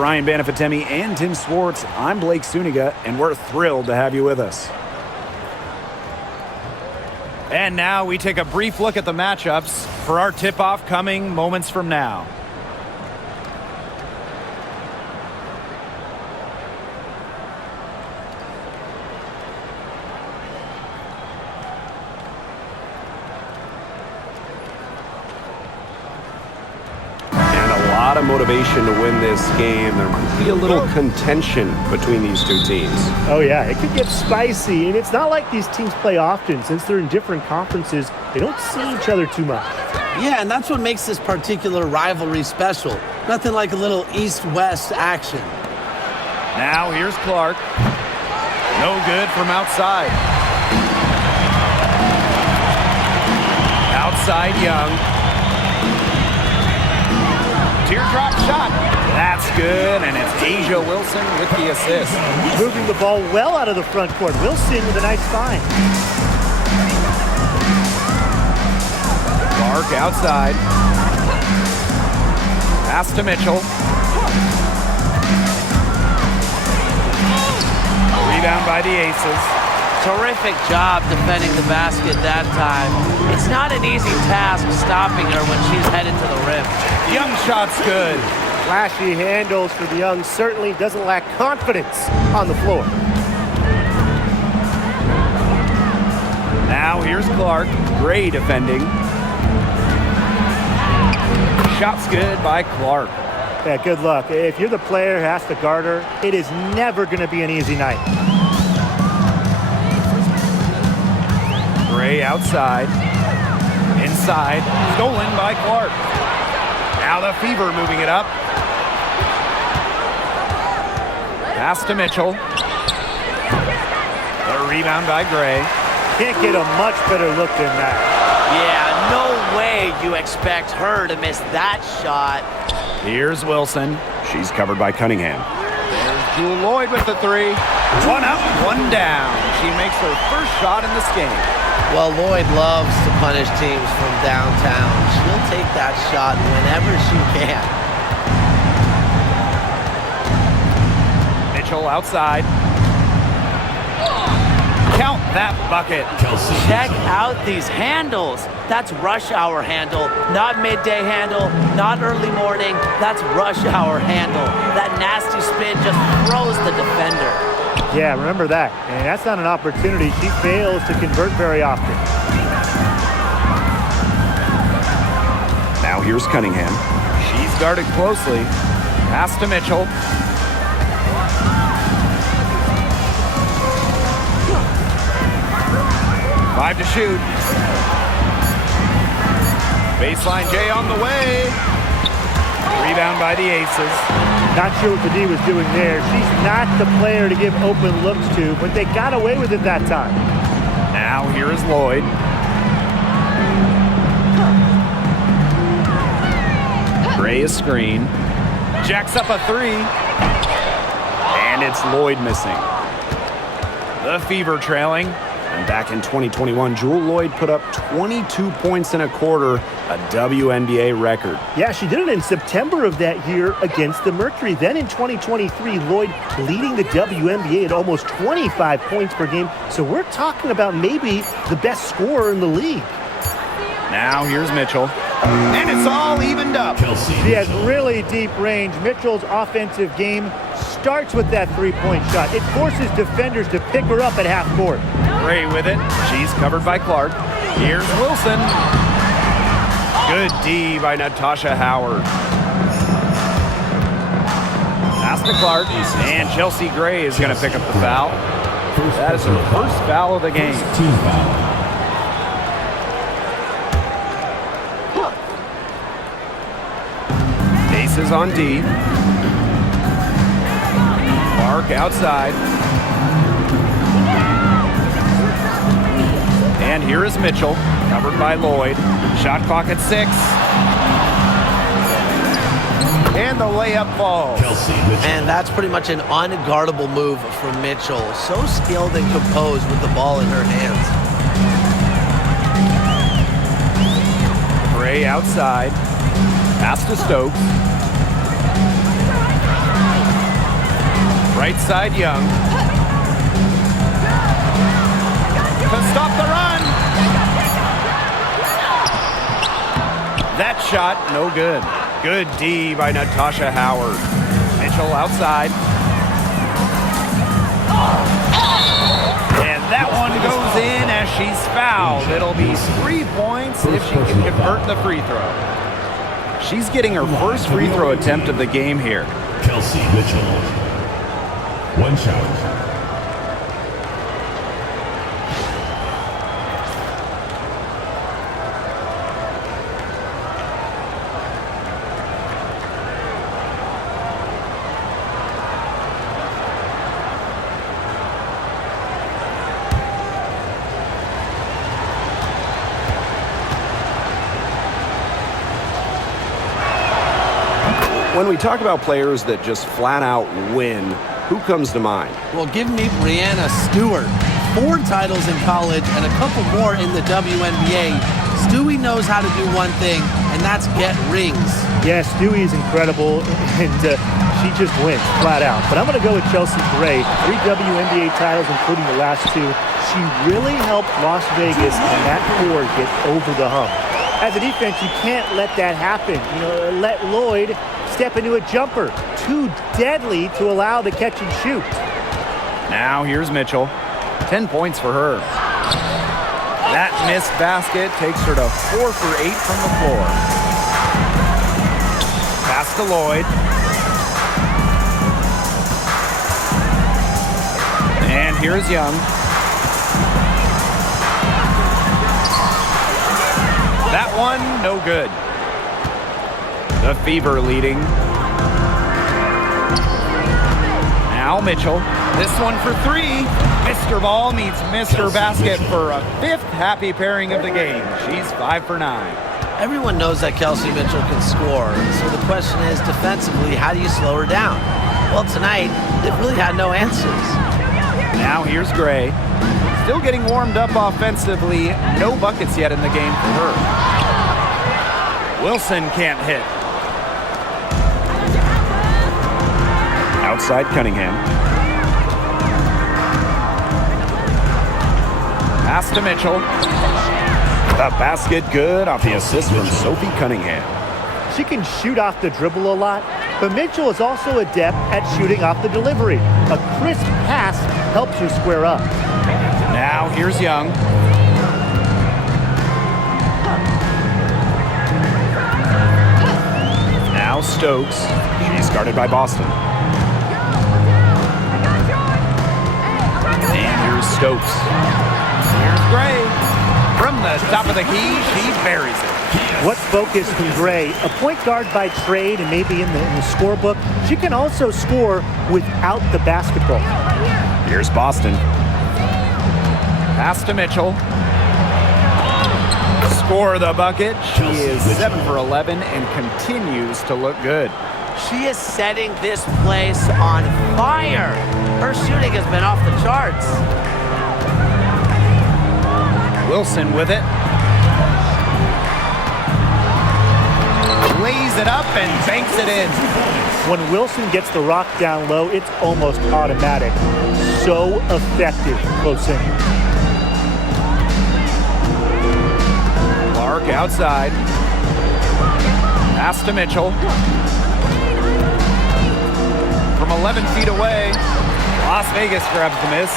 Brian Banafitemi and Tim Swartz, I'm Blake Suniga, and we're thrilled to have you with us. And now we take a brief look at the matchups for our tip-off coming moments from now. A lot of motivation to win this game. There might be a little contention between these two teams. Oh yeah, it could get spicy, and it's not like these teams play often. Since they're in different conferences, they don't see each other too much. Yeah, and that's what makes this particular rivalry special. Nothing like a little east-west action. Now here's Clark. No good from outside. Outside Young. Teardrop shot. That's good, and it's Asia Wilson with the assist. Moving the ball well out of the front court. Wilson with a nice find. Clark outside. Pass to Mitchell. Rebound by the Aces. Terrific job defending the basket that time. It's not an easy task stopping her when she's headed to the rim. Young shot's good. Flashy handles for the Young. Certainly doesn't lack confidence on the floor. Now here's Clark. Gray defending. Shot's good by Clark. Yeah, good luck. If you're the player who has to guard her, it is never going to be an easy night. Gray outside. Inside. Stolen by Clark. Now the Fever moving it up. Pass to Mitchell. The rebound by Gray. Can't get a much better look than that. Yeah, no way you expect her to miss that shot. Here's Wilson. She's covered by Cunningham. There's Jewel Lloyd with the three. One up, one down. She makes her first shot in this game. Well, Lloyd loves to punish teams from downtown. She'll take that shot whenever she can. Mitchell outside. Count that bucket. Check out these handles. That's rush hour handle, not midday handle, not early morning. That's rush hour handle. That nasty spin just throws the defender. Yeah, remember that. And that's not an opportunity she fails to convert very often. Now here's Cunningham. She's guarded closely. Pass to Mitchell. Five to shoot. Baseline J on the way. Rebound by the Aces. Not sure what the D was doing there. She's not the player to give open looks to, but they got away with it that time. Now here is Lloyd. Gray is screen. Jacks up a three. And it's Lloyd missing. The Fever trailing. And back in 2021, Jewel Lloyd put up 22 points in a quarter, a WNBA record. Yeah, she did it in September of that year against the Mercury. Then in 2023, Lloyd leading the WNBA at almost 25 points per game. So we're talking about maybe the best scorer in the league. Now here's Mitchell. And it's all evened up. She has really deep range. Mitchell's offensive game starts with that three-point shot. It forces defenders to pick her up at half court. Gray with it. She's covered by Clark. Here's Wilson. Good D by Natasha Howard. Pass to Clark. And Chelsea Gray is going to pick up the foul. That is her first foul of the game. Team foul. Aces on D. Clark outside. And here is Mitchell, covered by Lloyd. Shot clock at 6. And the layup falls. And that's pretty much an unguardable move from Mitchell. So skilled and composed with the ball in her hands. Gray outside. Pass to Stokes. Right side, Young. To stop the run. That shot, no good. Good D by Natasha Howard. Mitchell outside. And that one goes in as she's fouled. It'll be 3 points if she can convert the free throw. She's getting her first free throw attempt of the game here. Kelsey Mitchell. One shot. When we talk about players that just flat out win, who comes to mind? Well, give me Brianna Stewart. 4 titles in college and a couple more in the WNBA. Stewie knows how to do one thing, and that's get rings. Yeah, Stewie is incredible, and she just wins flat out. But I'm going to go with Chelsea Gray. 3 WNBA titles, including the last 2. She really helped Las Vegas and that core get over the hump. As a defense, you can't let that happen. Let Lloyd step into a jumper. Too deadly to allow the catch and shoot. Now here's Mitchell. 10 points for her. That missed basket takes her to 4 for 8 from the floor. Pass to Lloyd. And here's Young. That one, no good. The Fever leading. Now Mitchell. This one for 3. Mr. Ball meets Mr. Basket for a 5th happy pairing of the game. She's 5 for 9. Everyone knows that Kelsey Mitchell can score. So the question is, defensively, how do you slow her down? Well, tonight, they've really had no answers. Now here's Gray. Still getting warmed up offensively. No buckets yet in the game for her. Wilson can't hit. Outside Cunningham. Pass to Mitchell. The basket good off the assist from Sophie Cunningham. She can shoot off the dribble a lot, but Mitchell is also adept at shooting off the delivery. A crisp pass helps her square up. Now here's Young. Now Stokes. She's guarded by Boston. And here's Stokes. Here's Gray. From the top of the key, she buries it. What focus from Gray? A point guard by trade and maybe in the scorebook. She can also score without the basketball. Here's Boston. Pass to Mitchell. Score the bucket. She is 7 for 11 and continues to look good. She is setting this place on fire. Her shooting has been off the charts. Wilson with it. Lays it up and banks it in. When Wilson gets the rock down low, it's almost automatic. So effective close in. Clark outside. Pass to Mitchell. From 11 feet away, Las Vegas grabs the miss.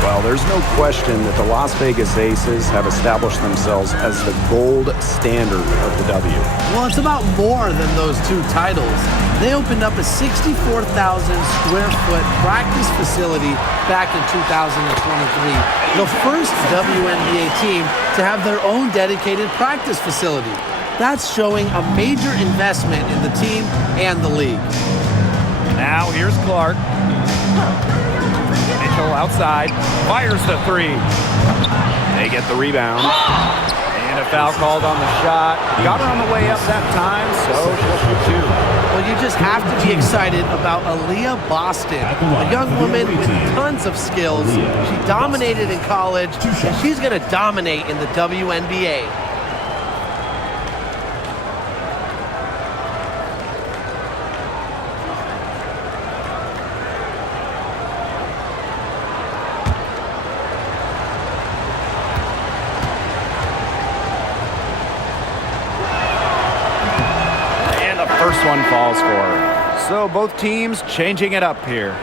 Well, there's no question that the Las Vegas Aces have established themselves as the gold standard of the W. Well, it's about more than those 2 titles. They opened up a 64,000 square foot practice facility back in 2023. The first WNBA team to have their own dedicated practice facility. That's showing a major investment in the team and the league. Now here's Clark. Mitchell outside, fires the 3. They get the rebound. And a foul called on the shot. Got her on the way up that time, so she'll shoot 2. Well, you just have to be excited about Aaliyah Boston, a young woman with tons of skills. She dominated in college, and she's going to dominate in the WNBA. one falls for her. So both teams changing it up here.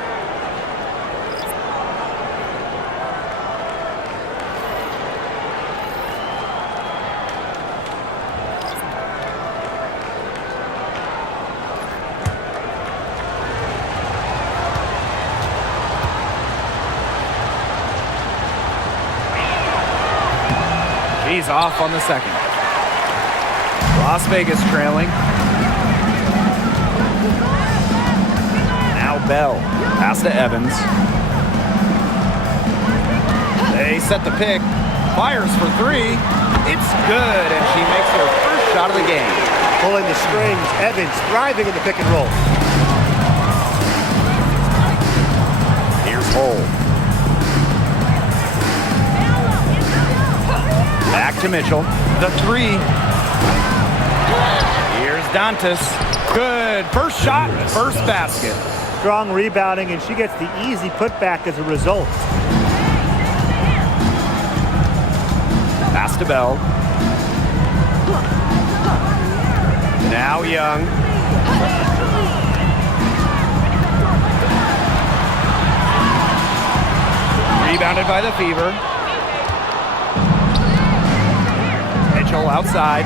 He's off on the second. Las Vegas trailing. Now Bell. Pass to Evans. They set the pick. Fires for three. It's good, and she makes her first shot of the game. Pulling the strings. Evans thriving in the pick and roll. Here's Hole. Back to Mitchell. The three. Here's Dantas. Good. First shot, first basket. Strong rebounding, and she gets the easy putback as a result. Pass to Bell. Now Young. Rebounded by the Fever. Mitchell outside.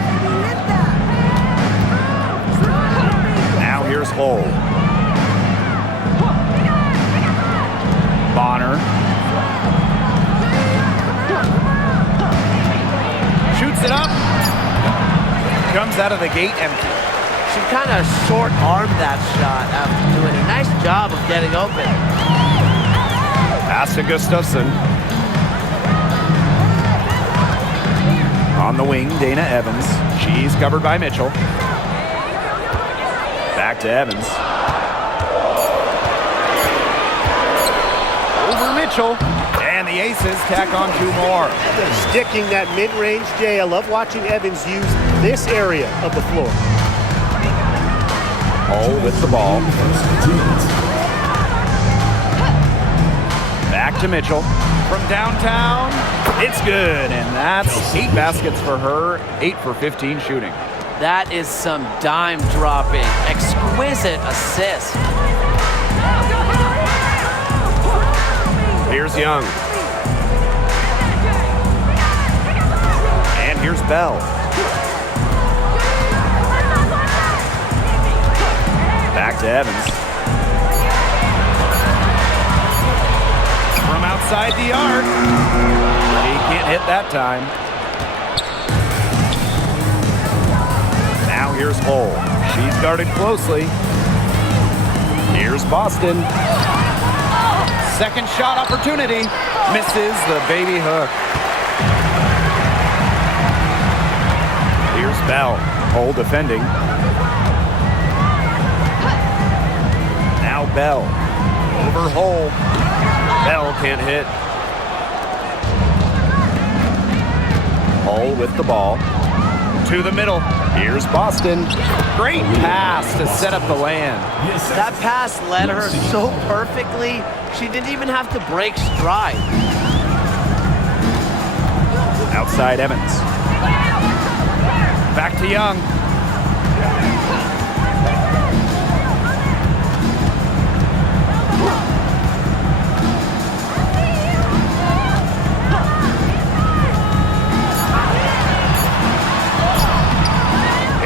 Now here's Hole. Bonner. Shoots it up. Comes out of the gate empty. She kind of short-armed that shot after doing a nice job of getting open. Pass to Gustafson. On the wing, Dana Evans. She's covered by Mitchell. Back to Evans. Over Mitchell. And the Aces tack on two more. Sticking that mid-range J. I love watching Evans use this area of the floor. Hole with the ball. Back to Mitchell. From downtown, it's good. And that's 8 baskets for her, 8 for 15 shooting. That is some dime dropping. Exquisite assist. Here's Young. And here's Bell. Back to Evans. From outside the arc. He can't hit that time. Now here's Hole. She's guarded closely. Here's Boston. Second shot opportunity. Misses the baby hook. Here's Bell. Hole defending. Now Bell. Over Hole. Bell can't hit. Hole with the ball. To the middle. Here's Boston. Great pass to set up the land. That pass led her so perfectly, she didn't even have to break stride. Outside Evans. Back to Young.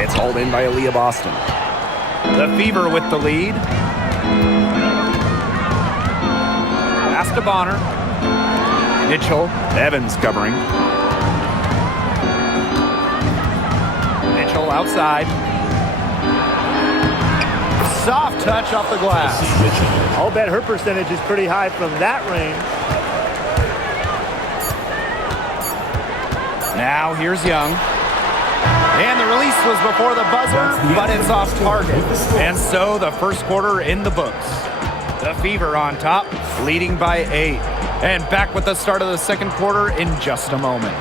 It's hauled in by Aaliyah Boston. The Fever with the lead. Pass to Bonner. Mitchell. Evans covering. Mitchell outside. Soft touch off the glass. I'll bet her percentage is pretty high from that range. Now here's Young. And the release was before the buzzer, but it's off target. And so the first quarter in the books. The Fever on top, leading by 8. And back with the start of the second quarter in just a moment.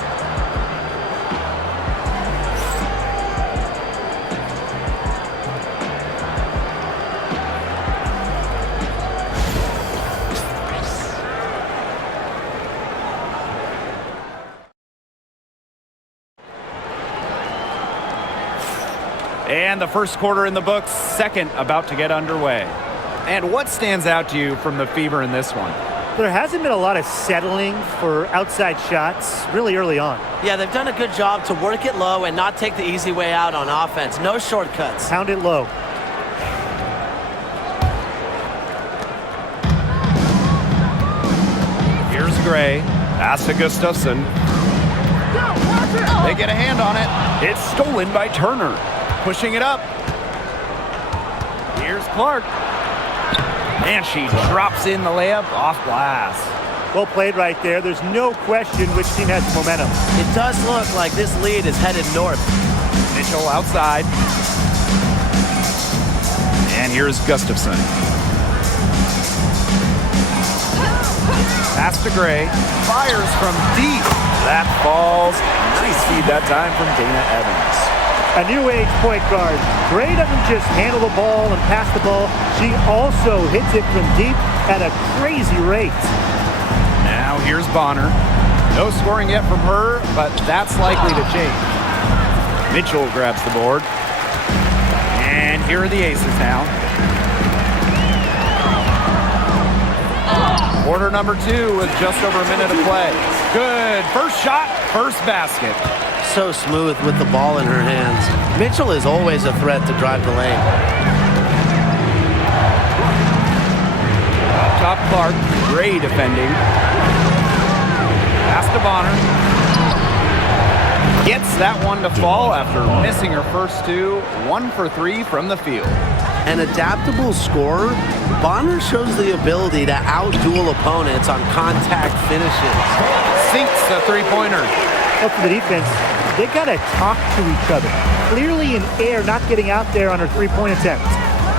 And the first quarter in the books, second about to get underway. And what stands out to you from the Fever in this one? There hasn't been a lot of settling for outside shots really early on. Yeah, they've done a good job to work it low and not take the easy way out on offense. No shortcuts. Pound it low. Here's Gray. Pass to Gustafson. They get a hand on it. It's stolen by Turner. Pushing it up. Here's Clark. And she drops in the layup off glass. Well played right there. There's no question which team has momentum. It does look like this lead is headed north. Mitchell outside. And here's Gustafson. Pass to Gray. Fires from deep. That falls. Nice feed that time from Dana Evans. A new age point guard. Gray doesn't just handle the ball and pass the ball. She also hits it from deep at a crazy rate. Now here's Bonner. No scoring yet from her, but that's likely to change. Mitchell grabs the board. And here are the Aces now. Quarter number 2 with just over a minute of play. Good. First shot, first basket. So smooth with the ball in her hands. Mitchell is always a threat to drive the lane. Up top Clark, Gray defending. Pass to Bonner. Gets that one to fall after missing her first 2. 1 for 3 from the field. An adaptable scorer, Bonner shows the ability to outduel opponents on contact finishes. Sinks the three-pointer. Up for the defense, they got to talk to each other. Clearly in air, not getting out there on her three-point attempt.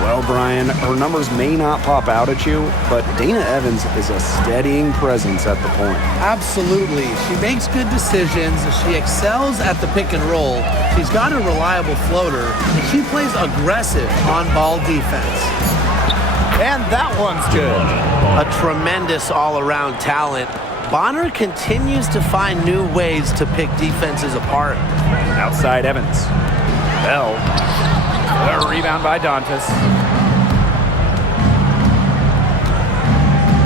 Well, Brian, her numbers may not pop out at you, but Dana Evans is a steadying presence at the point. Absolutely. She makes good decisions. She excels at the pick and roll. She's got a reliable floater, and she plays aggressive on-ball defense. And that one's good. A tremendous all-around talent. Bonner continues to find new ways to pick defenses apart. Outside Evans. Bell. A rebound by Dantas.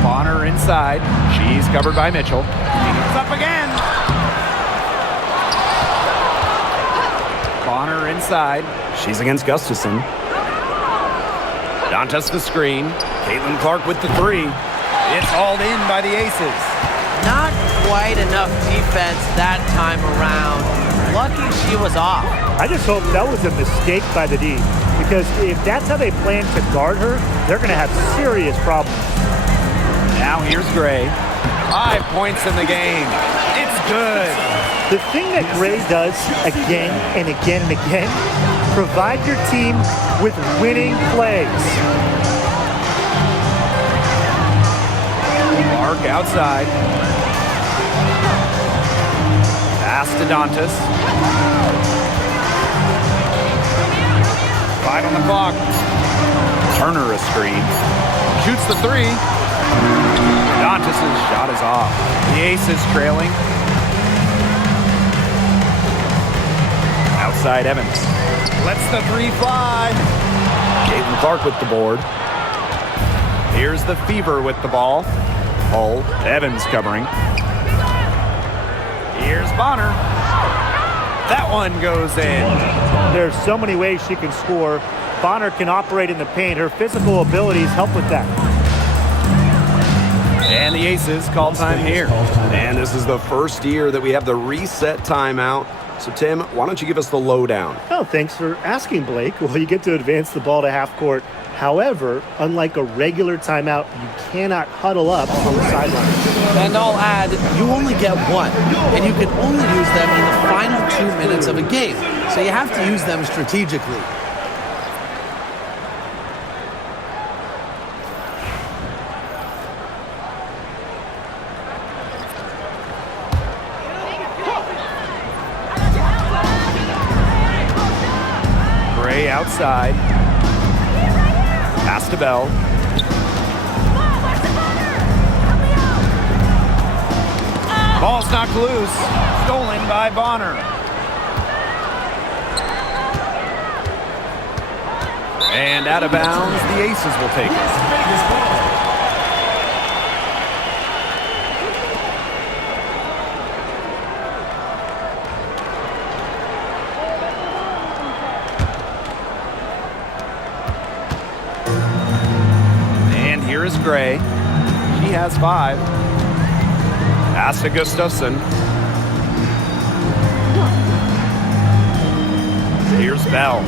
Bonner inside. She's covered by Mitchell. She's up again. Bonner inside. She's against Gustafson. Dantas the screen. CaitlinClark with the 3. It's hauled in by the Aces. Not quite enough defense that time around. Lucky she was off. I just hope that was a mistake by the D, because if that's how they plan to guard her, they're going to have serious problems. Now here's Gray. 5 points in the game. It's good. The thing that Gray does again and again and again, provide your team with winning plays. Clark outside. Pass to Dantas. 5 on the clock. Turner a screen. Shoots the 3. Dantas' shot is off. The Aces trailing. Outside Evans. Lets the 3 fly. CaitlinClark with the board. Here's the Fever with the ball. Hull. Evans covering. Here's Bonner. That one goes in. There's so many ways she can score. Bonner can operate in the paint. Her physical abilities help with that. And the Aces call time here. And this is the first year that we have the reset timeout. So, Tim, why don't you give us the lowdown? Oh, thanks for asking, Blake. Well, you get to advance the ball to half court. However, unlike a regular timeout, you cannot huddle up on the sideline. And I'll add, you only get one, and you can only use them in the final 2 minutes of a game. So you have to use them strategically. Gray outside. Pass to Bell. Ball's knocked loose. Stolen by Bonner. And out of bounds, the Aces will take it. Is Gray. She has 5. Pass to Gustafson. Here's Bell.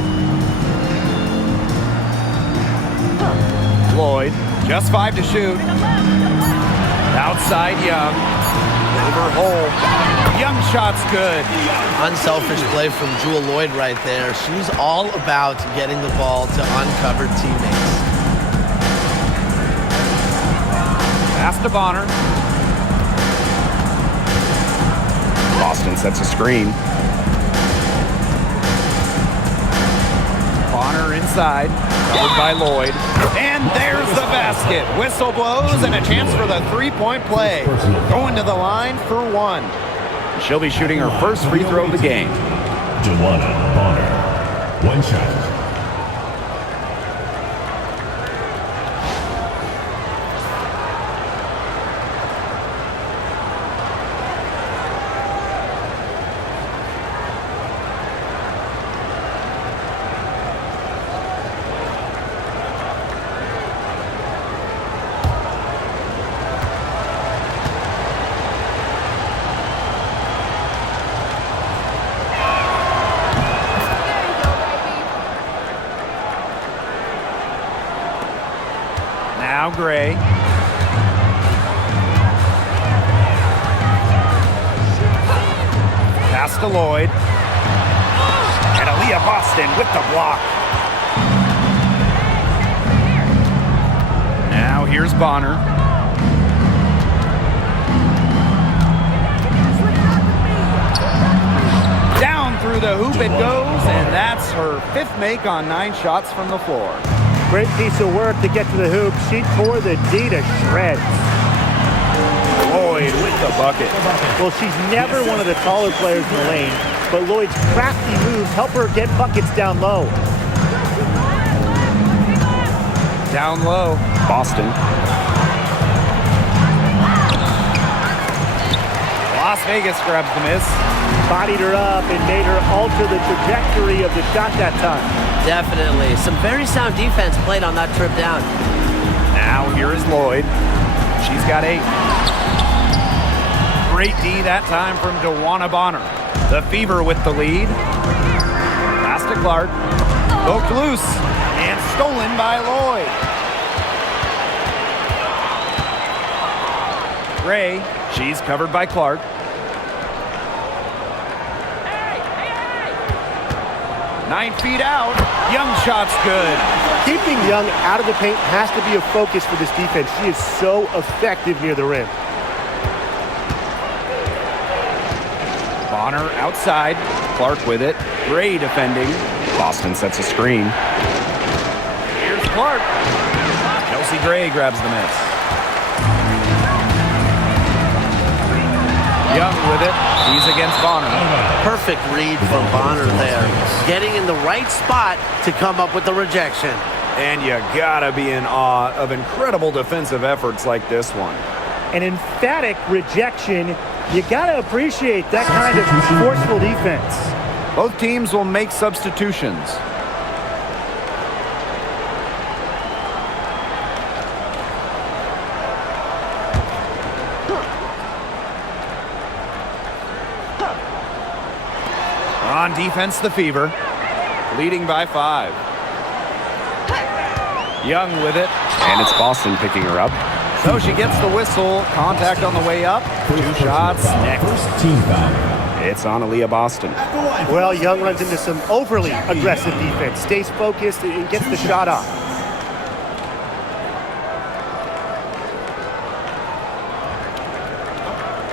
Lloyd, just 5 to shoot. Outside Young. Over hole. Young shot's good. Unselfish play from Jewel Lloyd right there. She's all about getting the ball to uncovered teammates. Pass to Bonner. Boston sets a screen. Bonner inside, covered by Lloyd. And there's the basket. Whistle blows and a chance for the three-point play. Going to the line for 1. She'll be shooting her first free throw of the game. Joanna Bonner. 1 shot. Now Gray. Pass to Lloyd. And Aaliyah Boston with the block. Now here's Bonner. Down through the hoop it goes, and that's her 5th make on 9 shots from the floor. Great piece of work to get to the hoop. She tore the D to shreds. Lloyd with the bucket. Well, she's never one of the taller players in the lane, but Lloyd's crafty moves help her get buckets down low. Down low. Boston. Las Vegas grabs the miss. Bodied her up and made her alter the trajectory of the shot that time. Definitely. Some very sound defense played on that trip down. Now here is Lloyd. She's got 8. Great D that time from Joanna Bonner. The Fever with the lead. Pass to Clark. Poked loose and stolen by Lloyd. Gray, she's covered by Clark. Nine feet out. Young shot's good. Keeping Young out of the paint has to be a focus for this defense. She is so effective near the rim. Bonner outside. Clark with it. Gray defending. Boston sets a screen. Here's Clark. Kelsey Gray grabs the miss. Young with it. He's against Bonner. Perfect read from Bonner there. Getting in the right spot to come up with the rejection. And you gotta be in awe of incredible defensive efforts like this one. An emphatic rejection. You gotta appreciate that kind of forceful defense. Both teams will make substitutions. On defense, the Fever, leading by 5. Young with it. And it's Boston picking her up. So she gets the whistle. Contact on the way up. 2 shots next. Team foul. It's on Aaliyah Boston. Well, Young runs into some overly aggressive defense. Stays focused and gets the shot off.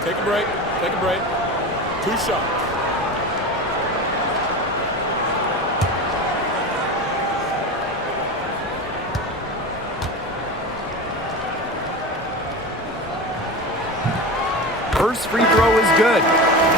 Take a break. Take a break. 2 shots. First free throw is good.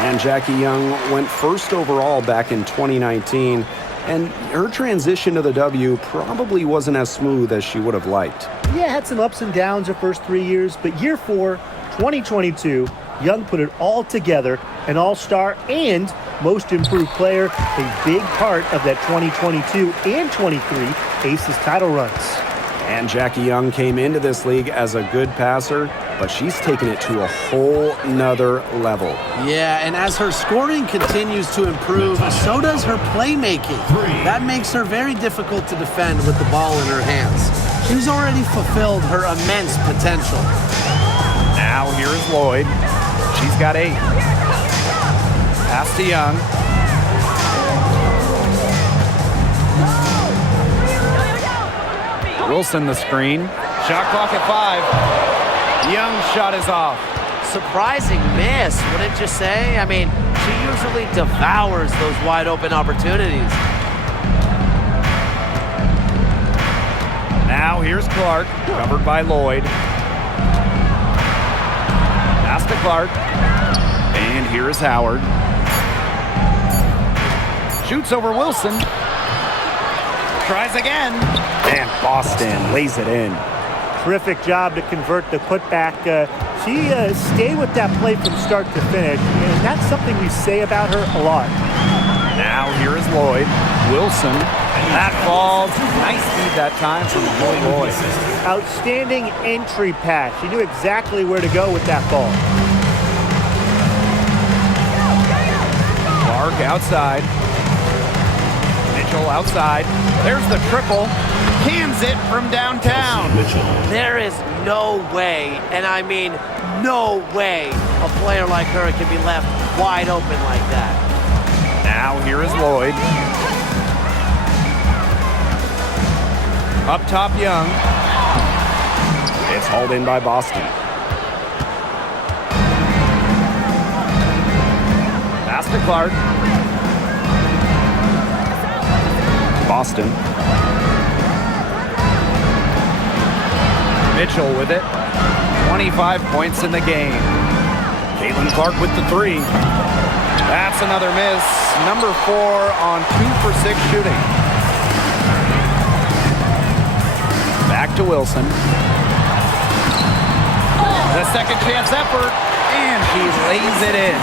And Jackie Young went first overall back in 2019. And her transition to the W probably wasn't as smooth as she would have liked. Yeah, had some ups and downs her first 3 years, but year 4, 2022, Young put it all together, an all-star and most improved player, a big part of that 2022 and 23 Aces title runs. And Jackie Young came into this league as a good passer, but she's taken it to a whole nother level. Yeah, and as her scoring continues to improve, so does her playmaking. That makes her very difficult to defend with the ball in her hands. She's already fulfilled her immense potential. Now here's Lloyd. She's got 8. Pass to Young. Wilson the screen. Shot clock at 5. Young's shot is off. Surprising miss, wouldn't you say? I mean, she usually devours those wide open opportunities. Now here's Clark, covered by Lloyd. Pass to Clark. And here is Howard. Shoots over Wilson. Tries again. And Boston lays it in. Terrific job to convert the putback. She stayed with that play from start to finish, and that's something we say about her a lot. Now here is Lloyd. Wilson. That falls. Nice feed that time from Lloyd. Outstanding entry pass. She knew exactly where to go with that ball. Clark outside. Mitchell outside. There's the triple. Cans it from downtown. There is no way, and I mean no way, a player like her can be left wide open like that. Now here is Lloyd. Up top, Young. It's hauled in by Boston. Pass to Clark. Boston. Mitchell with it. 25 points in the game. Caitlin Clark with the 3. That's another miss. Number 4 on 2 for 6 shooting. Back to Wilson. The second chance effort, and she lays it in.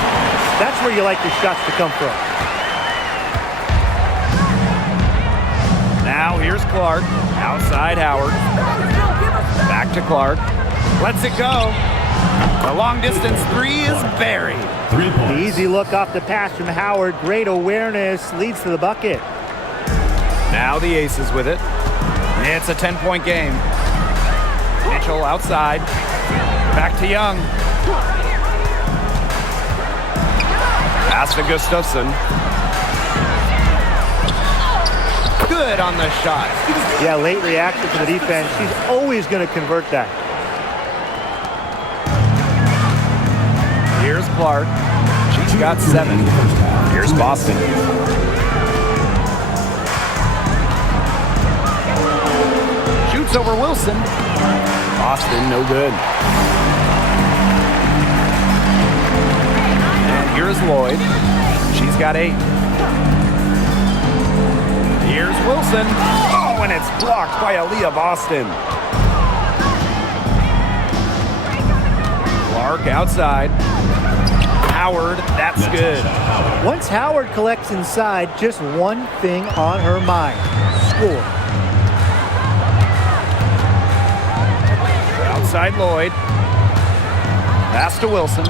That's where you like your shots to come from. Now here's Clark. Outside Howard. Back to Clark. Lets it go. The long distance 3 is buried. 3 points. The easy look off the pass from Howard. Great awareness. Leads to the bucket. Now the Aces with it. It's a 10-point game. Mitchell outside. Back to Young. Pass to Gustafson. Good on the shot. Yeah, late reaction to the defense. She's always going to convert that. Here's Clark. She's got 7. Here's Boston. Shoots over Wilson. Boston, no good. And here's Lloyd. She's got 8. Here's Wilson. Oh, and it's blocked by Aaliyah Boston. Clark outside. Howard, that's good. Once Howard collects inside, just one thing on her mind. Score. Outside Lloyd. Pass to Wilson.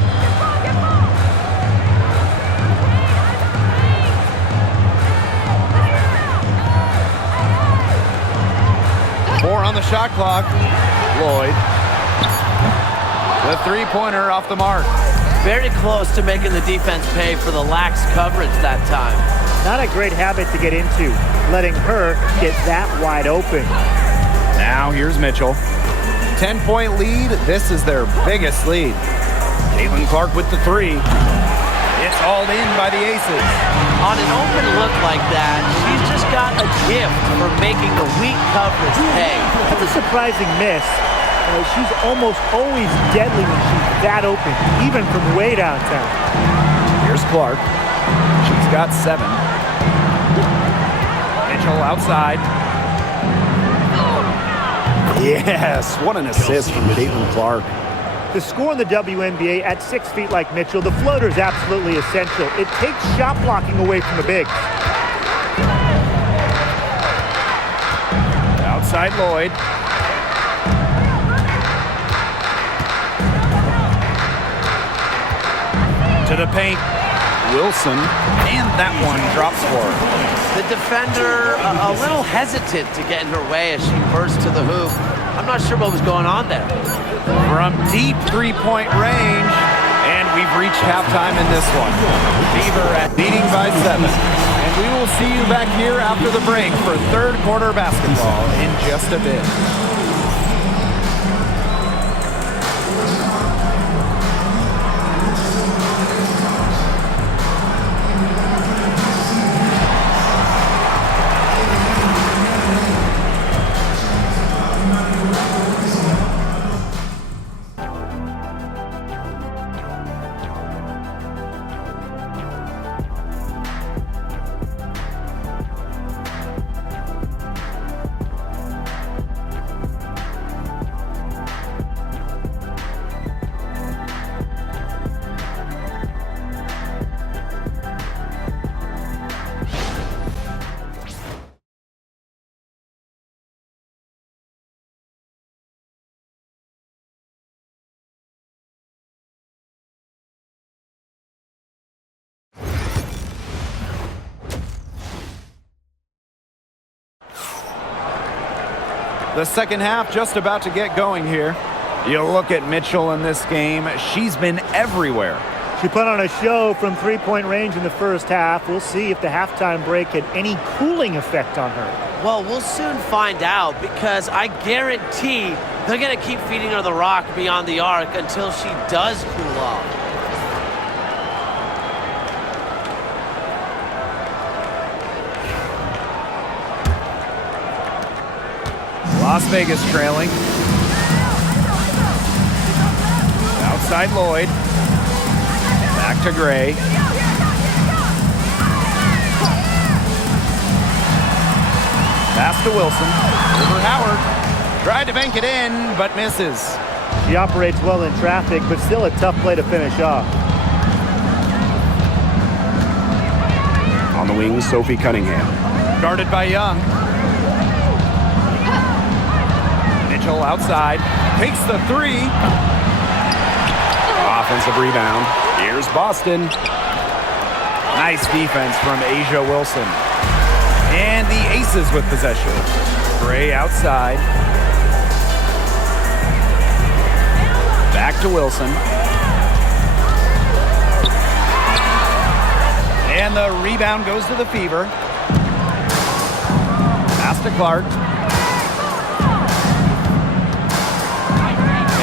Four on the shot clock. Lloyd. The three-pointer off the mark. Very close to making the defense pay for the lax coverage that time. Not a great habit to get into, letting her get that wide open. Now here's Mitchell. 10-point lead. This is their biggest lead. Caitlin Clark with the 3. It's hauled in by the Aces. On an open look like that, she's just got a gift for making the weak coverage pay. That's a surprising miss. She's almost always deadly when she's that open, even from way downtown. Here's Clark. She's got 7. Mitchell outside. Yes, what an assist from Caitlin-Clark. To score in the WNBA at 6 feet like Mitchell, the floater is absolutely essential. It takes shot blocking away from the bigs. Outside Lloyd. To the paint. Wilson. And that one drops for her. The defender a little hesitant to get in her way as she burst to the hoop. I'm not sure what was going on there. From deep three-point range, and we've reached halftime in this one. Fever leading by 7. And we will see you back here after the break for third quarter basketball in just a bit. The second half just about to get going here. You look at Mitchell in this game. She's been everywhere. She put on a show from three-point range in the first half. We'll see if the halftime break had any cooling effect on her. Well, we'll soon find out because I guarantee they're going to keep feeding her the rock beyond the arc until she does cool off. Las Vegas trailing. Outside Lloyd. Back to Gray. Pass to Wilson. Over Howard. Tried to bank it in, but misses. She operates well in traffic, but still a tough play to finish off. On the wing, Sophie Cunningham. Guarded by Young. Mitchell outside. Takes the three. Offensive rebound. Here's Boston. Nice defense from Asia Wilson. And the Aces with possession. Gray outside. Back to Wilson. And the rebound goes to the Fever. Pass to Clark.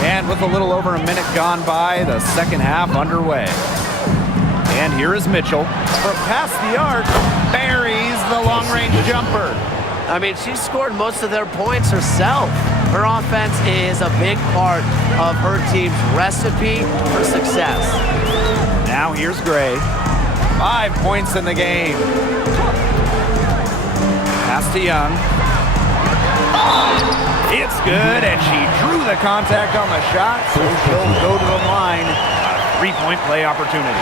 And with a little over a minute gone by, the second half underway. And here is Mitchell. From past the arc, buries the long-range jumper. I mean, she scored most of their points herself. Her offense is a big part of her team's recipe for success. Now here's Gray. 5 points in the game. Pass to Young. It's good, and she drew the contact on the shot, so she'll go to the line. A three-point play opportunity.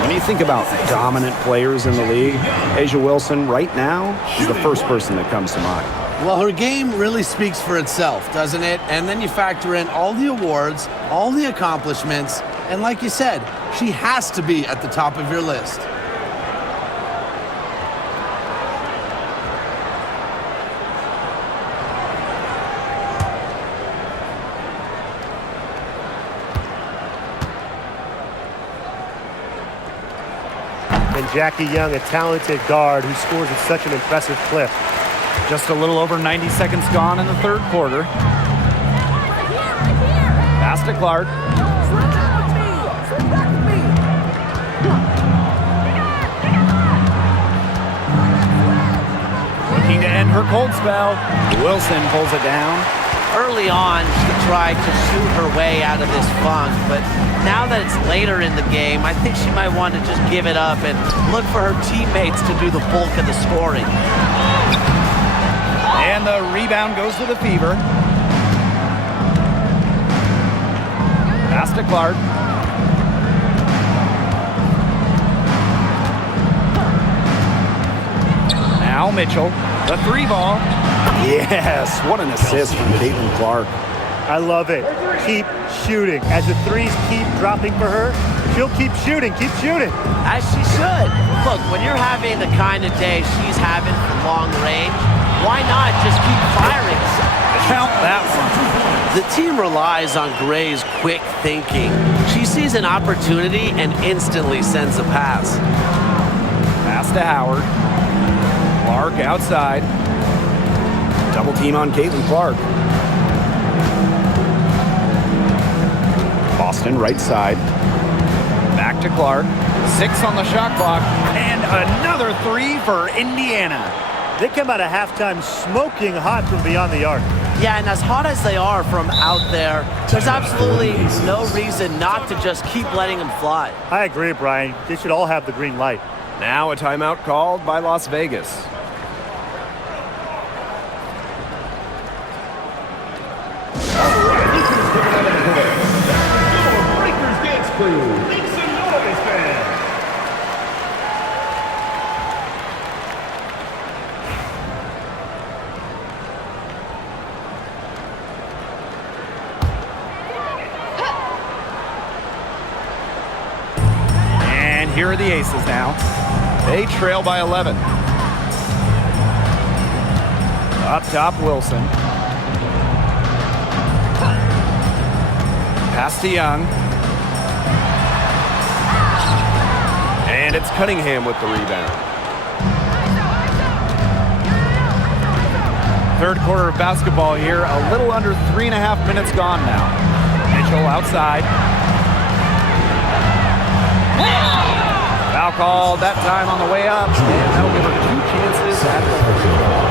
When you think about dominant players in the league, Asia Wilson right now is the first person that comes to mind. Well, her game really speaks for itself, doesn't it? And then you factor in all the awards, all the accomplishments, and like you said, she has to be at the top of your list. And Jackie Young, a talented guard who scores at such an impressive clip. Just a little over 90 seconds gone in the third quarter. Pass to Clark. Looking to end her cold spell. Wilson pulls it down. Early on, she try to shoot her way out of this funk, but now that it's later in the game, I think she might want to just give it up and look for her teammates to do the bulk of the scoring. And the rebound goes to the Fever. Pass to Clark. Now Mitchell, the 3 ball. Yes, what an assist from CaitlinClark. I love it. Keep shooting. As the threes keep dropping for her, she'll keep shooting, keep shooting. As she should. Look, when you're having the kind of day she's having from long range, why not just keep firing? Count that one. The team relies on Gray's quick thinking. She sees an opportunity and instantly sends a pass. Pass to Howard. Clark outside. Double team on CaitlinClark. Boston right side. Back to Clark. 6 on the shot clock. And another 3 for Indiana. They come out of halftime smoking hot from beyond the arc. Yeah, and as hot as they are from out there, there's absolutely no reason not to just keep letting them fly. I agree, Brian. They should all have the green light. Now a timeout called by Las Vegas. Breakers Dance Crew, make some noise, fans. And here are the Aces now. They trail by 11. Up top, Wilson. Pass to Young. And it's Cunningham with the rebound. Third quarter of basketball here. A little under 3.5 minutes gone now. Mitchell outside. Foul called that time on the way up. And that'll give her 2 chances at the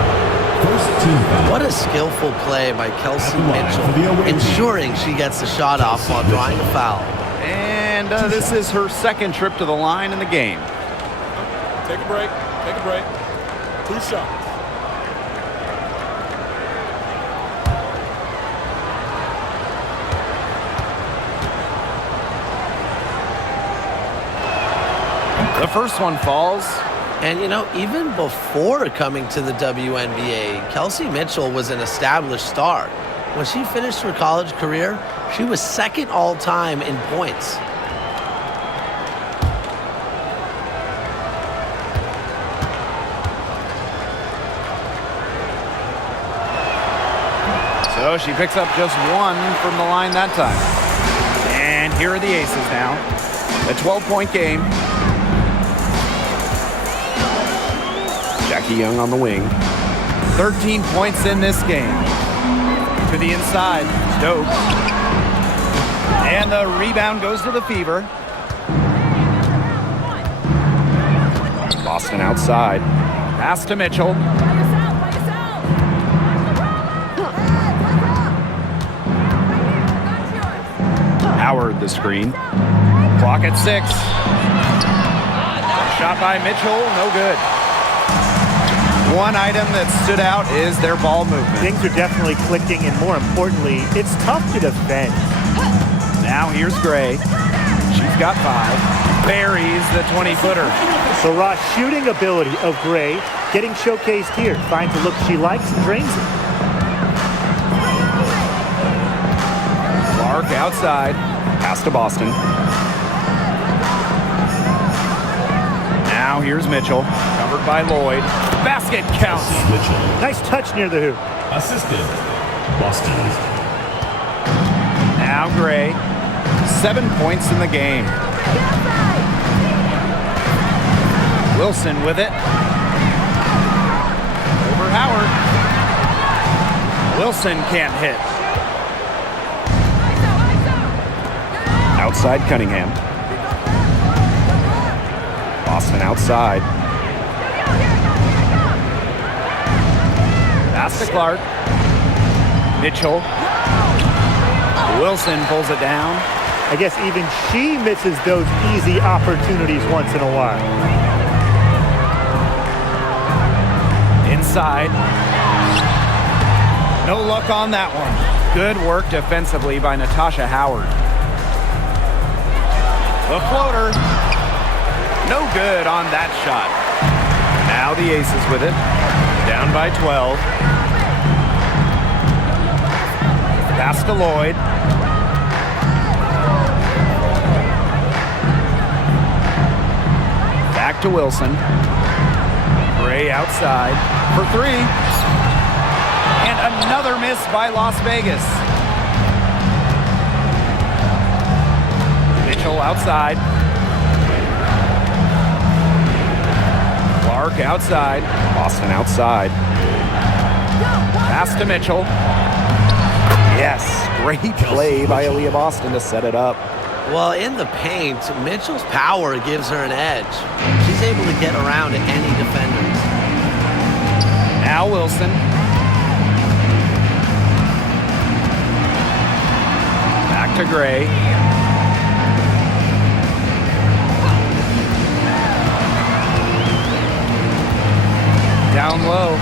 First team foul. What a skillful play by Kelsey Mitchell, ensuring she gets the shot off while drawing a foul. And this is her second trip to the line in the game. Take a break. Take a break. 2 shots. The first one falls. And, you know, even before coming to the WNBA, Kelsey Mitchell was an established star. When she finished her college career, she was second all-time in points. So she picks up just 1 from the line that time. And here are the Aces now. A 12-point game. Jackie Young on the wing. 13 points in this game. To the inside, Stokes. And the rebound goes to the Fever. Boston outside. Pass to Mitchell. Howard the screen. Clock at 6. Shot by Mitchell, no good. One item that stood out is their ball movement. Things are definitely clicking, and more importantly, it's tough to defend. Now here's Gray. She's got 5. Buries the 20-footer. The raw shooting ability of Gray getting showcased here. Finds the look she likes and drains it. Clark outside. Pass to Boston. Now here's Mitchell. Covered by Lloyd. Basket counts. Mitchell. Nice touch near the hoop. Assisted. Boston. Now Gray. 7 points in the game. Wilson with it. Over Howard. Wilson can't hit. Outside Cunningham. Boston outside. Pass to Clark. Mitchell. Wilson pulls it down. I guess even she misses those easy opportunities once in a while. Inside. No luck on that one. Good work defensively by Natasha Howard. The floater. No good on that shot. Now the Aces with it. Down by 12. Pass to Lloyd. Back to Wilson. Gray outside for three. And another miss by Las Vegas. Mitchell outside. Clark outside. Boston outside. Pass to Mitchell. Yes, great play by Aaliyah Boston to set it up. Well, in the paint, Mitchell's power gives her an edge. She's able to get around any defenders. Now Wilson. Back to Gray. Down low.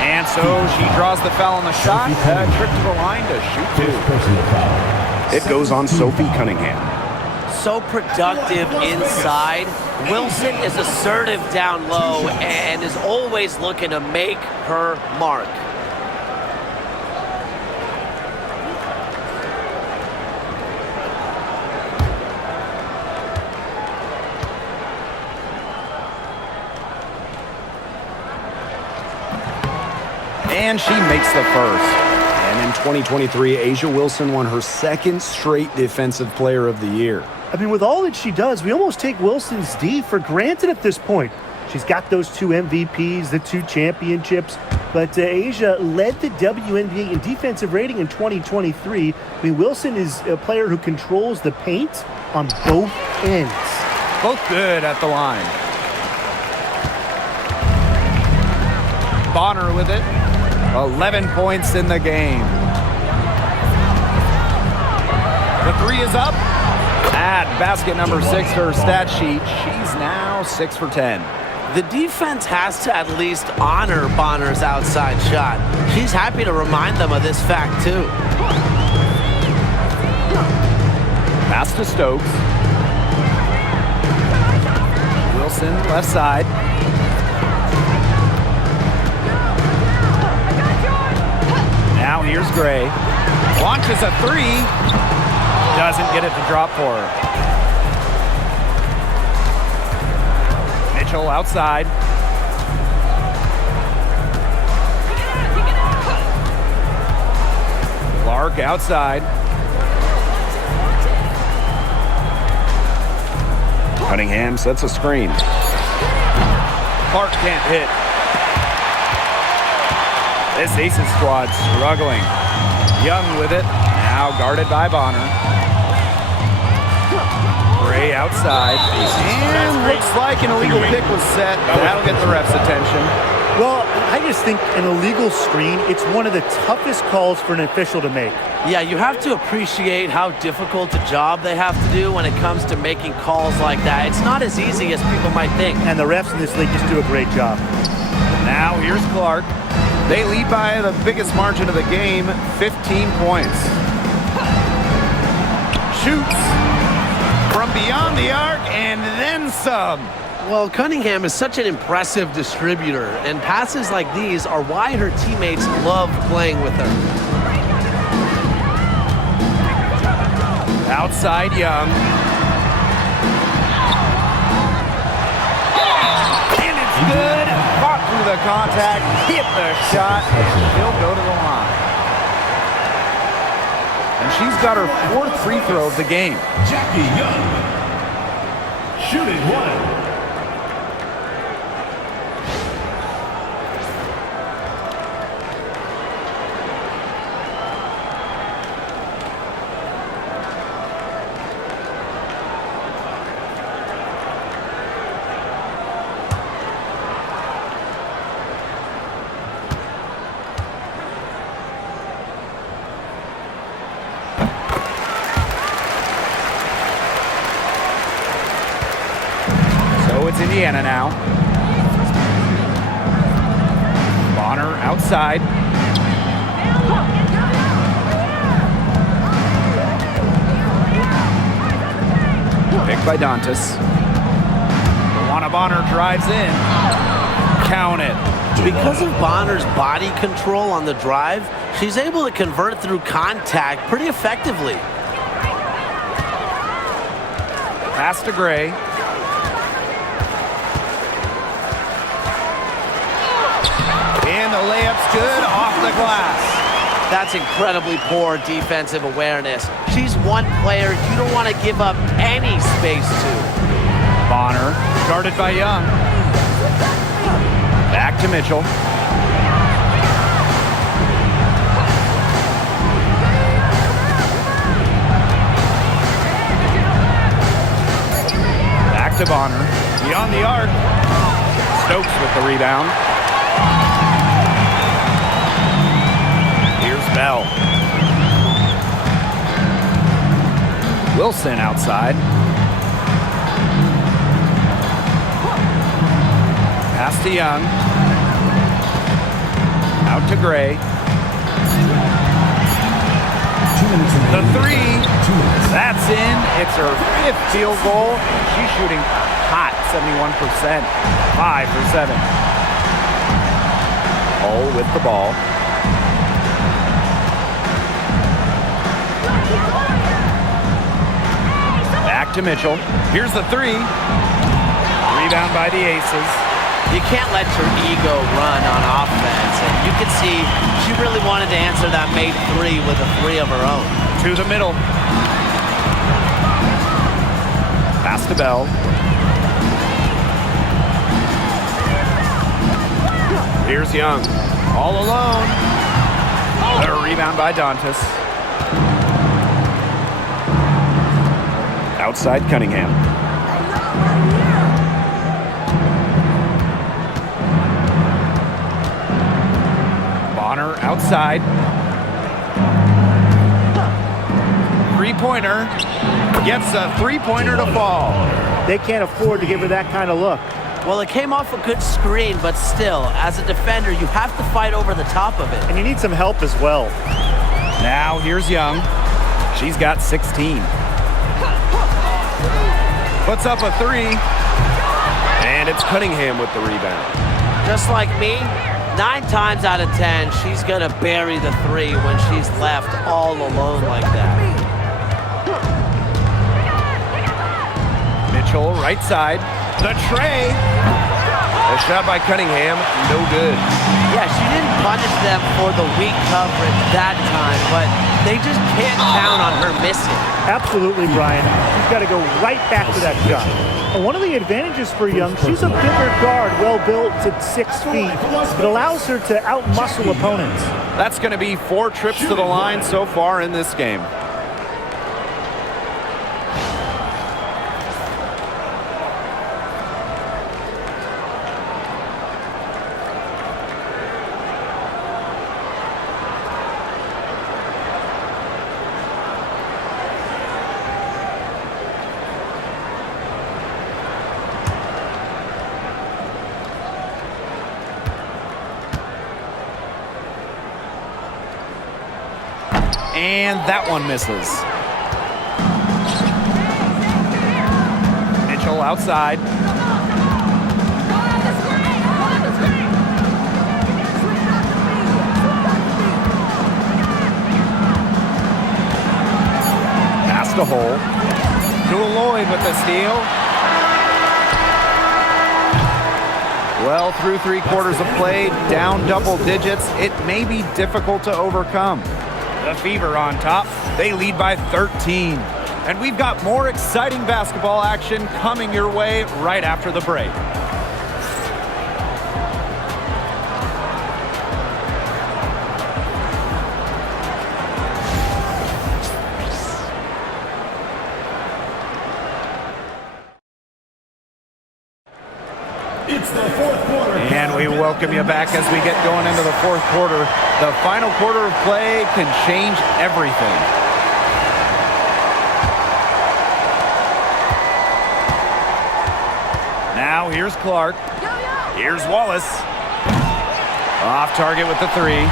And so she draws the foul on the shot. Trip to the line to shoot two. It goes on Sophie Cunningham. So productive inside. Wilson is assertive down low and is always looking to make her mark. And she makes the first. And in 2023, A'ja Wilson won her second straight Defensive Player of the Year. I mean, with all that she does, we almost take Wilson's D for granted at this point. She's got those 2 MVPs, the 2 championships, but A'ja led the WNBA in defensive rating in 2023. I mean, Wilson is a player who controls the paint on both ends. Both good at the line. Bonner with it. 11 points in the game. The three is up. Add basket number 6 to her stat sheet. She's now 6 for 10. The defense has to at least honor Bonner's outside shot. She's happy to remind them of this fact, too. Pass to Stokes. Wilson, left side. Now here's Gray. Launches a three. Doesn't get it to drop for her. Mitchell outside. Clark outside. Cunningham sets a screen. Clark can't hit. This Aces squad struggling. Young with it. Now guarded by Bonner. Gray outside. And looks like an illegal pick was set. That'll get the ref's attention. Well, I just think an illegal screen, it's one of the toughest calls for an official to make. Yeah, you have to appreciate how difficult a job they have to do when it comes to making calls like that. It's not as easy as people might think. And the refs in this league just do a great job. Now here's Clark. They lead by the biggest margin of the game, 15 points. Shoots from beyond the arc and then some. Well, Cunningham is such an impressive distributor, and passes like these are why her teammates love playing with her. Outside Young. And it's good. Fought through the contact, hit the shot, and she'll go to the line. And she's got her 4th free throw of the game. Jackie Young, shooting 1. It's Indiana now. Bonner outside. Picked by Dantas. Bonner drives in. Count it. Because of Bonner's body control on the drive, she's able to convert through contact pretty effectively. Pass to Gray. And the layup's good off the glass. That's incredibly poor defensive awareness. She's one player you don't want to give up any space to. Bonner, guarded by Young. Back to Mitchell. Back to Bonner. Beyond the arc. Stokes with the rebound. Here's Bell. Wilson outside. Pass to Young. Out to Gray. The three. That's in. It's her 5th field goal. She's shooting hot, 71%. 5 for 7. All with the ball. Back to Mitchell. Here's the 3. Rebound by the Aces. You can't let your ego run on offense. And you can see she really wanted to answer that made 3 with a 3 of her own. To the middle. Pass to Bell. Here's Young. All alone. A rebound by Dantas. Outside Cunningham. Bonner outside. Three-pointer. Gets a three-pointer to fall. They can't afford to give her that kind of look. Well, it came off a good screen, but still, as a defender, you have to fight over the top of it. And you need some help as well. Now here's Young. She's got 16. Puts up a 3. And it's Cunningham with the rebound. Just like me, 9 times out of 10, she's going to bury the 3 when she's left all alone like that. Mitchell, right side. The tray. A shot by Cunningham, no good. Yeah, she didn't punish them for the weak coverage that time, but they just can't count on her missing. Absolutely, Brian. She's got to go right back to that shot. And one of the advantages for Young, she's a bigger guard, well-built at 6 feet. It allows her to out-muscle opponents. That's going to be 4 trips to the line so far in this game. And that one misses. Mitchell outside. Pass to Hole. To Lloyd with the steal. Well, through 3 quarters of play, down double digits, it may be difficult to overcome. The Fever on top. They lead by 13. And we've got more exciting basketball action coming your way right after the break. It's the 4th quarter. And we welcome you back as we get going into the 4th quarter. The final quarter of play can change everything. Now Now here's Clark. Here's Wallace. Off target with the three.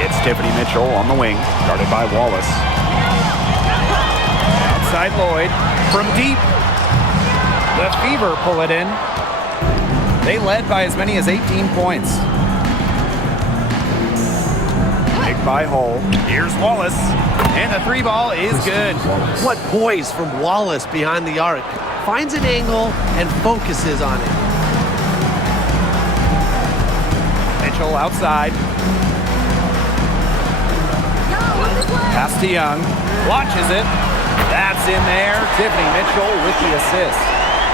It's Tiffany Mitchell on the wing, guarded by Wallace. Outside Lloyd. From deep. The Fever pull it in. They led by as many as 18 points. Pick by Hull. Here's Wallace. And the three ball is good. What poise from Wallace behind the arc. Finds an angle and focuses on it. Mitchell outside. Pass to Young. Launches it. That's in there. Tiffany Mitchell with the assist.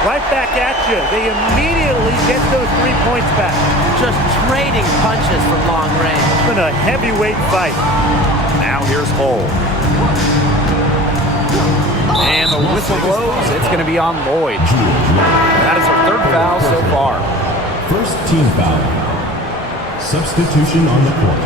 Right back at you. They immediately get those 3 points back. Just trading punches from long range. It's been a heavyweight fight. Now here's Hull. And the whistle blows. It's going to be on Lloyd. That is her third foul so far. First team foul. Substitution on the court.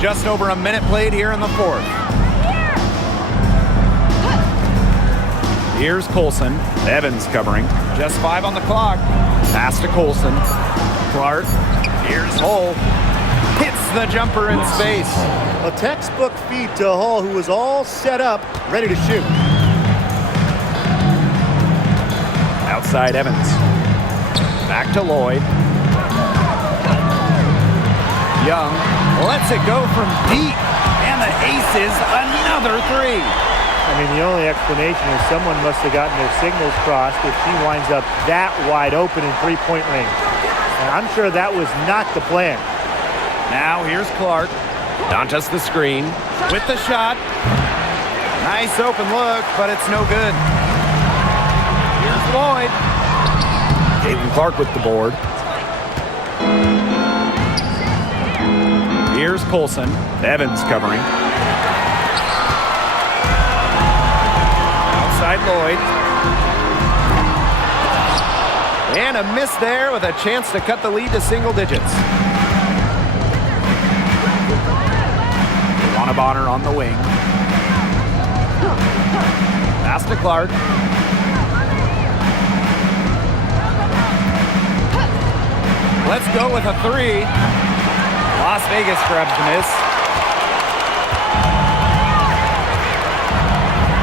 Just over a minute played here in the fourth. Here's Colson. Evans covering. Just 5 on the clock. Pass to Colson. Clark. Here's Hull. Hits the jumper in space. A textbook feed to Hull, who was all set up, ready to shoot. Outside Evans. Back to Lloyd. Young lets it go from deep. And the ace is another three. I mean, the only explanation is someone must have gotten their signals crossed if she winds up that wide open in three-point range. And I'm sure that was not the plan. Now here's Clark. Dantas the screen. With the shot. Nice open look, but it's no good. Here's Lloyd. Caitlin Clark with the board. Here's Colson. Evans covering. Outside Lloyd. And a miss there with a chance to cut the lead to single digits. Lana Bonner on the wing. Pass to Clark. Let's go with a three. Las Vegas grabs the miss.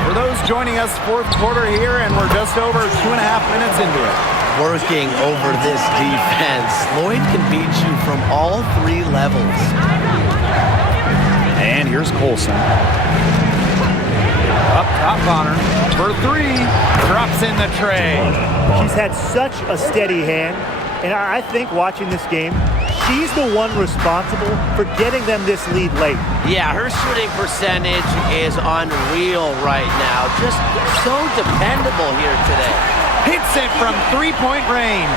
For those joining us, fourth quarter here, and we're just over 2.5 minutes into it. Working over this defense. Lloyd can beat you from all 3 levels. And here's Colson. Up top, Bonner for three. Drops in the tray. She's had such a steady hand, and I think watching this game, she's the one responsible for getting them this lead late. Yeah, her shooting percentage is unreal right now. Just so dependable here today. Hits it from three-point range.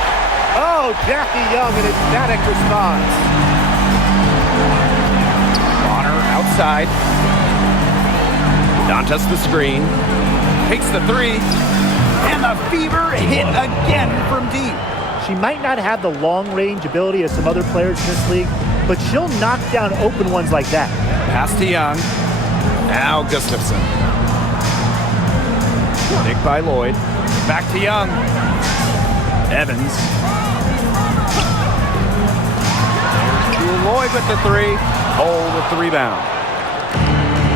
Oh, Jackie Young, an emphatic response. Bonner outside. Dantas the screen. Takes the three. And the Fever hit again from deep. She might not have the long-range ability of some other players in this league, but she'll knock down open ones like that. Pass to Young. Now Gustafson. Pick by Lloyd. Back to Young. Evans. There's Lloyd with the three. Hull with the rebound.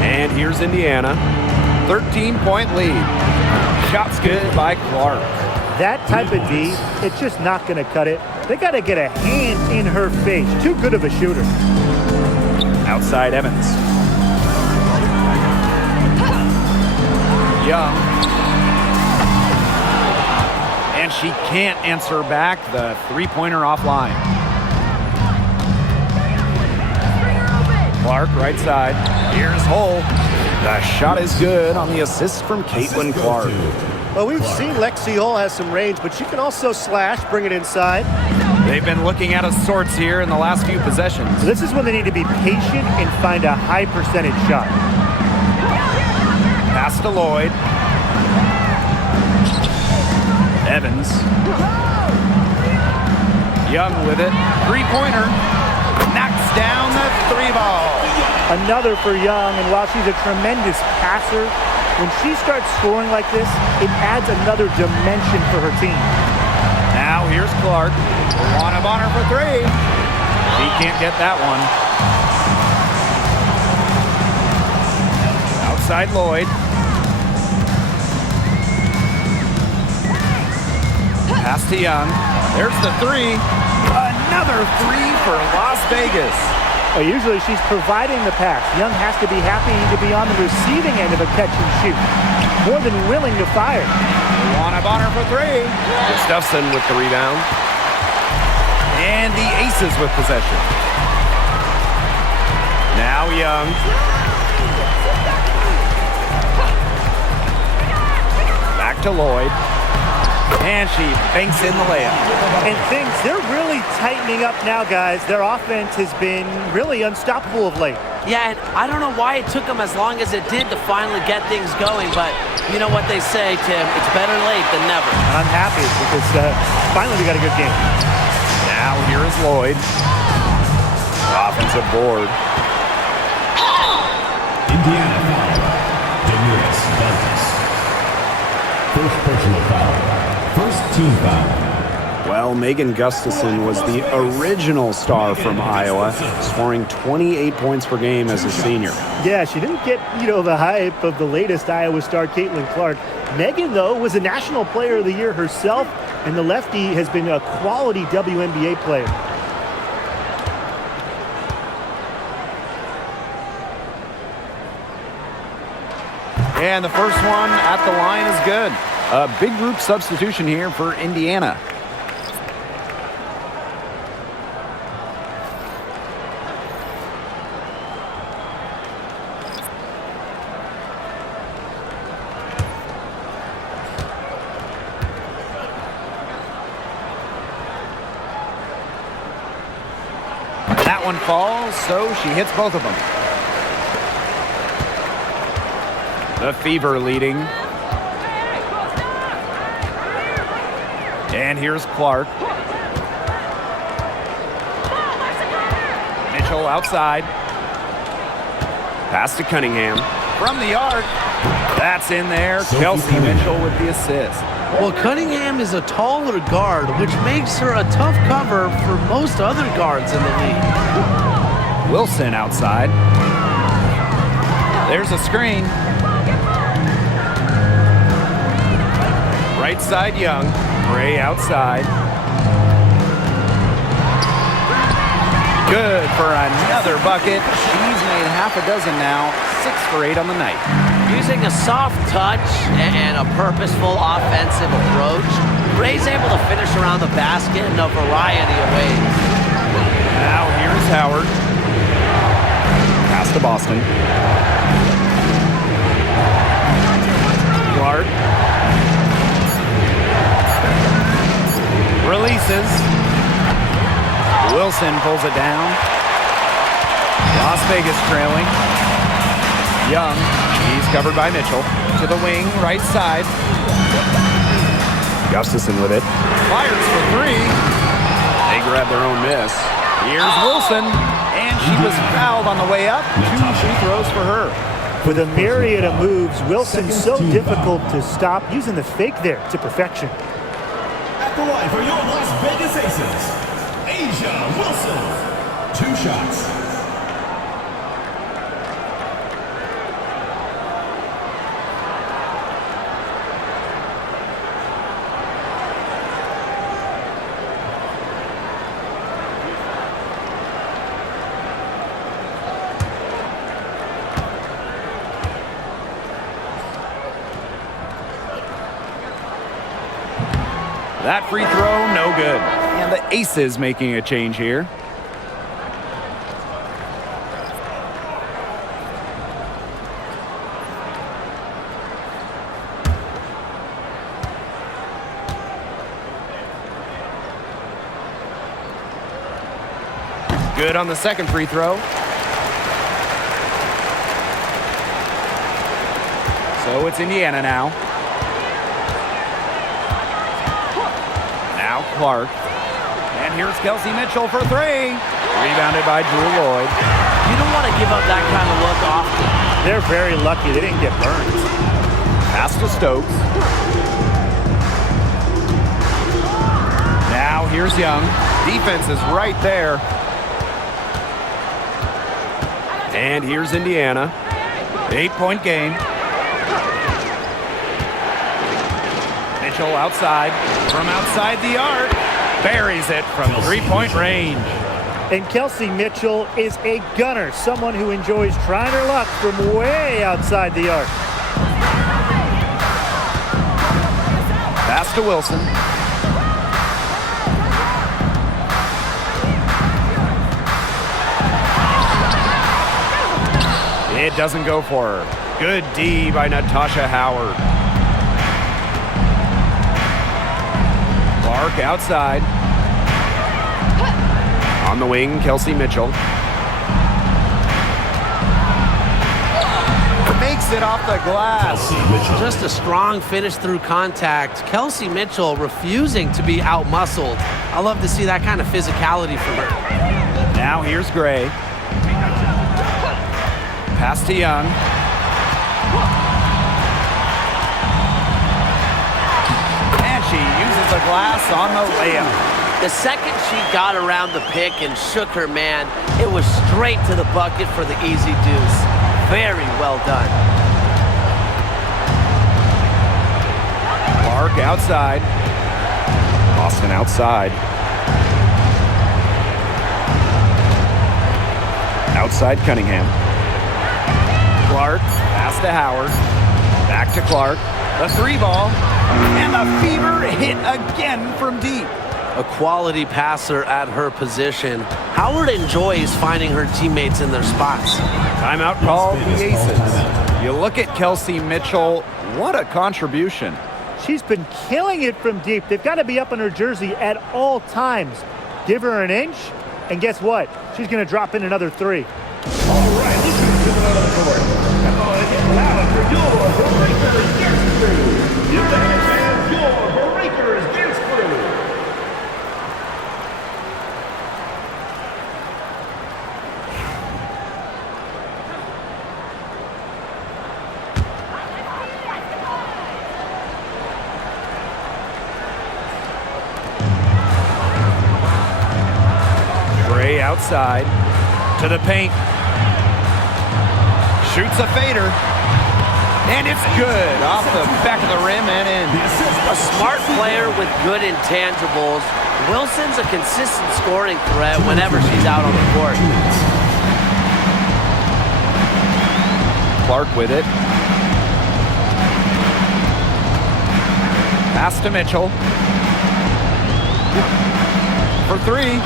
And here's Indiana. 13-point lead. Shots good by Clark. That type of D, it's just not going to cut it. They got to get a hand in her face. Too good of a shooter. Outside Evans. Young. And she can't answer back the three-pointer offline. Clark right side. Here's Hull. The shot is good on the assist from Caitlin Clark. Well, we've seen Lexi Hull has some range, but she can also slash, bring it inside. They've been looking at of sorts here in the last few possessions. So this is when they need to be patient and find a high percentage shot. Pass to Lloyd. Evans. Young with it. Three-pointer. down the three ball. Another for Young, and while she's a tremendous passer, when she starts scoring like this, it adds another dimension for her team. Now here's Clark. One up on her for three. She can't get that one. Outside Lloyd. Pass to Young. There's the three. Another three for Las Vegas. Well, usually she's providing the pass. Young has to be happy to be on the receiving end of a catch and shoot. More than willing to fire. One up on her for three. Gustafson with the rebound. And the Aces with possession. Now Young. Back to Lloyd. And she banks in the layup. And things, they're really tightening up now, guys. Their offense has been really unstoppable of late. Yeah, and I don't know why it took them as long as it did to finally get things going, but you know what they say, Tim, it's better late than never. And I'm happy because finally we got a good game. Now here is Lloyd. Offensive board. Indiana foul. Daenerys Ventus. First personal foul. First team foul. Well, Megan Gustafson was the original star from Iowa, scoring 28 points per game as a senior. Yeah, she didn't get, the hype of the latest Iowa star, Caitlin Clark. Megan, though, was a National Player of the Year herself, and the lefty has been a quality WNBA player. And the first one at the line is good. A big group substitution here for Indiana. That one falls, so she hits both of them. The Fever leading. And here's Clark. Mitchell outside. Pass to Cunningham. From the arc. That's in there. Kelsey Mitchell with the assist. Well, Cunningham is a taller guard, which makes her a tough cover for most other guards in the league. Wilson outside. There's a screen. Right side Young. Gray outside. Good for another bucket. She's made half a dozen now. 6 for 8 on the night. Using a soft touch and a purposeful offensive approach, Gray's able to finish around the basket in a variety of ways. Now here's Howard. Pass to Boston. Clark. Releases. Wilson pulls it down. Las Vegas trailing. Young. He's covered by Mitchell. To the wing, right side. Gustafson with it. Fires for three. They grab their own miss. Here's Wilson. And she was fouled on the way up. 2 free throws for her. With a myriad of moves, Wilson's so difficult to stop, using the fake there to perfection. At the line for your Las Vegas Aces, Asia Wilson. 2 shots. That free throw, no good. And the Aces making a change here. Good on the second free throw. So it's Indiana now. Now Clark. And here's Kelsey Mitchell for three. Rebounded by Drew Lloyd. You don't want to give up that kind of look often. They're very lucky they didn't get burned. Pass to Stokes. Now here's Young. Defense is right there. And here's Indiana. 8-point game. Mitchell outside. From outside the arc. Buries it from three-point range. And Kelsey Mitchell is a gunner, someone who enjoys trying her luck from way outside the arc. Pass to Wilson. It doesn't go for her. Good D by Natasha Howard. Clark outside. On the wing, Kelsey Mitchell. Makes it off the glass. Just a strong finish through contact. Kelsey Mitchell refusing to be outmuscled. I love to see that kind of physicality from her. Now here's Gray. Pass to Young. And she uses the glass on the layup. The second she got around the pick and shook her man, it was straight to the bucket for the easy deuce. Very well done. Clark outside. Boston outside. Outside Cunningham. Clark, pass to Howard. Back to Clark. The three ball. And the fever hit again from deep. A quality passer at her position. Howard enjoys finding her teammates in their spots. Timeout call, the Aces. You look at Kelsey Mitchell, what a contribution. She's been killing it from deep. They've got to be up in her jersey at all times. Give her an inch, and guess what? She's going to drop in another three. All right, let's move to the court. Come on and get loud for your Breakers Dance Crew. Give the hands fans your Breakers Dance Crew. Gray outside to the paint. Shoots a fader. And it's good off the back of the rim and in. A smart player with good intangibles. Wilson's a consistent scoring threat whenever she's out on the court. Clark with it. Pass to Mitchell. For three.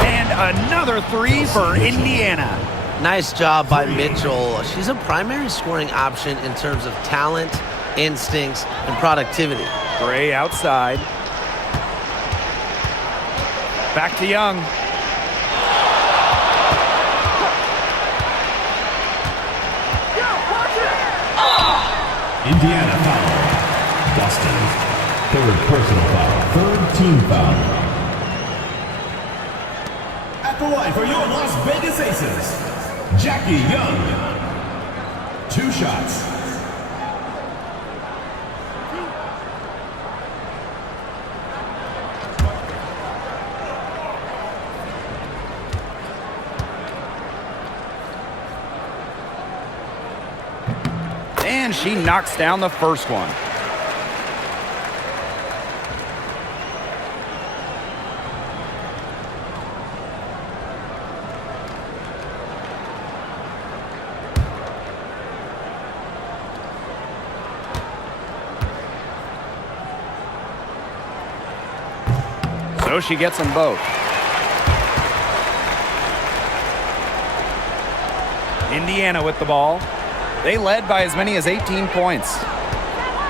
And another three for Indiana. Nice job by Mitchell. She's a primary scoring option in terms of talent, instincts, and productivity. Gray outside. Back to Young. Indiana foul. Boston. Third personal foul. Third team foul. At the line for your Las Vegas Aces, Jackie Young. 2 shots. And she knocks down the first one. So she gets them both. Indiana with the ball. They led by as many as 18 points.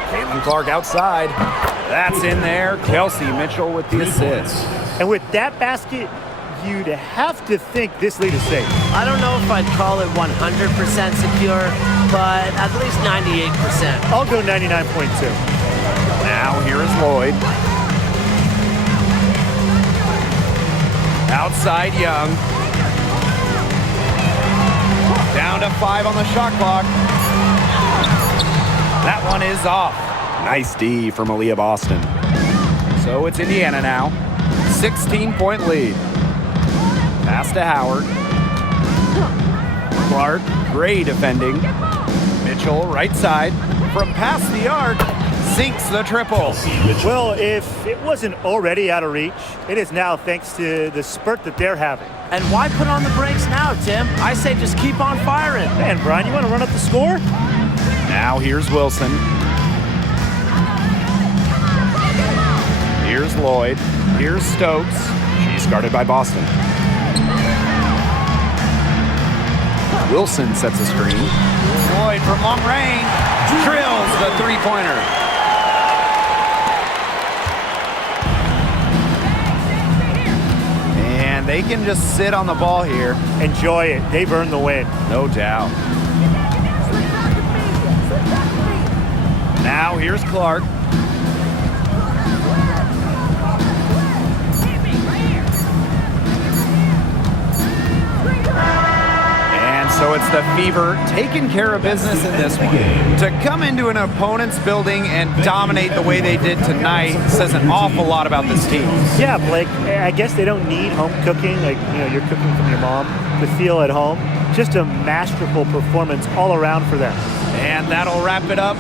Caitlin Clark outside. That's in there. Kelsey Mitchell with the assist. And with that basket, you'd have to think this lead is safe. I don't know if I'd call it 100% secure, but at least 98%. I'll go 99.2. Now here is Lloyd. Outside. side, Young. Down to 5 on the shot clock. That one is off. Nice D from Aaliyah Boston. So it's Indiana now. 16-point lead. Pass to Howard. Clark, great defending. Mitchell, right side. From past the arc, sinks the triple. Well, if it wasn't already out of reach, it is now thanks to the spurt that they're having. And why put on the brakes now, Tim? I say just keep on firing. Man, Brian, you want to run up the score? Now here's Wilson. Here's Lloyd. Here's Stokes. She's guarded by Boston. Wilson sets a screen. Lloyd from long range drills the three-pointer. And they can just sit on the ball here. Enjoy it. They've earned the win. No doubt. Now here's Clark. And so it's the Fever taking care of business in this one. To come into an opponent's building and dominate the way they did tonight says an awful lot about this team. Yeah, Blake, I guess they don't need home cooking, like, you're cooking from your mom, to feel at home. Just a masterful performance all around for them. And that'll wrap it up